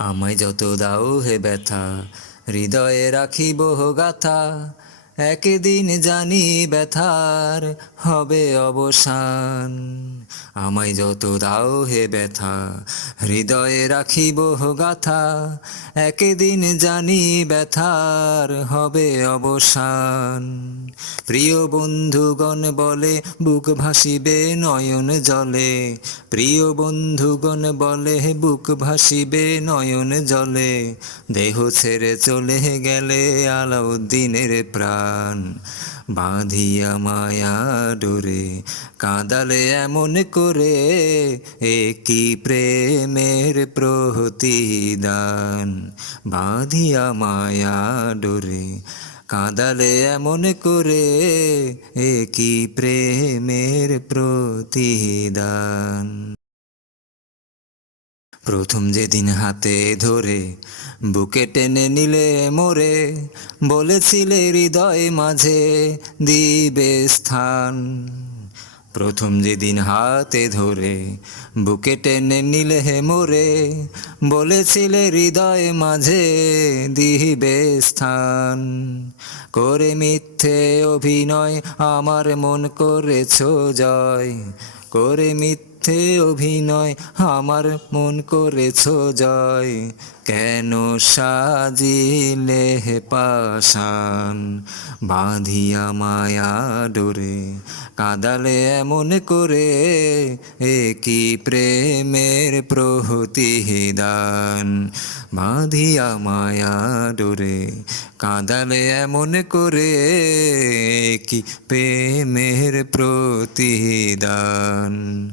আমায় যত দাও হে ব্যথা, হৃদয়ে রাখিব গাথা। একদিন জানি ব্যথার হবে অবসান। আমায় যত দাও হে ব্যথা, হৃদয়ে রাখিব গাথা। একদিন জানি ব্যথার হবে অবসান। প্রিয় বন্ধুগণ বলে বুক ভাসিবে নয়ন জলে। প্রিয় বন্ধুগণ বলে বুক ভাসিবে নয়ন জলে। দেহ ছেড়ে চলে গেলে আলাউদ্দিনের প্রাণ। বাঁধিয়া মায়া ডোরে কাঁদালে এমন করে, এ কি প্রেমের প্রতিদান। বাঁধিয়া মায়া ডোরে কাঁদালে এমন করে, এ কি প্রেমের প্রতিদান। প্রথম যেদিন হাতে ধরে বুকে টেনে নিলে মোরে, বলেছিলে হৃদয় মাঝে দিবে স্থান। প্রথম যেদিন হাতে ধরে বুকে টেনে নিলে মোরে, বলেছিলে হৃদয় মাঝে দিবে স্থান। করে মিথ্যে অভিনয় আমার মন করেছ জয়। করে মিথ্যে অভিনয় আমার মন করেছ জয়। কেন সাজিলে হে পাষাণ, বাঁধিয়া মায়া ডোরে কাঁদালে এমন করে, এ কি প্রেমের প্রতিদান। বাঁধিয়া মায়া ডোরে কাঁদালে এমন করে, এ কি প্রেমের প্রতিদান।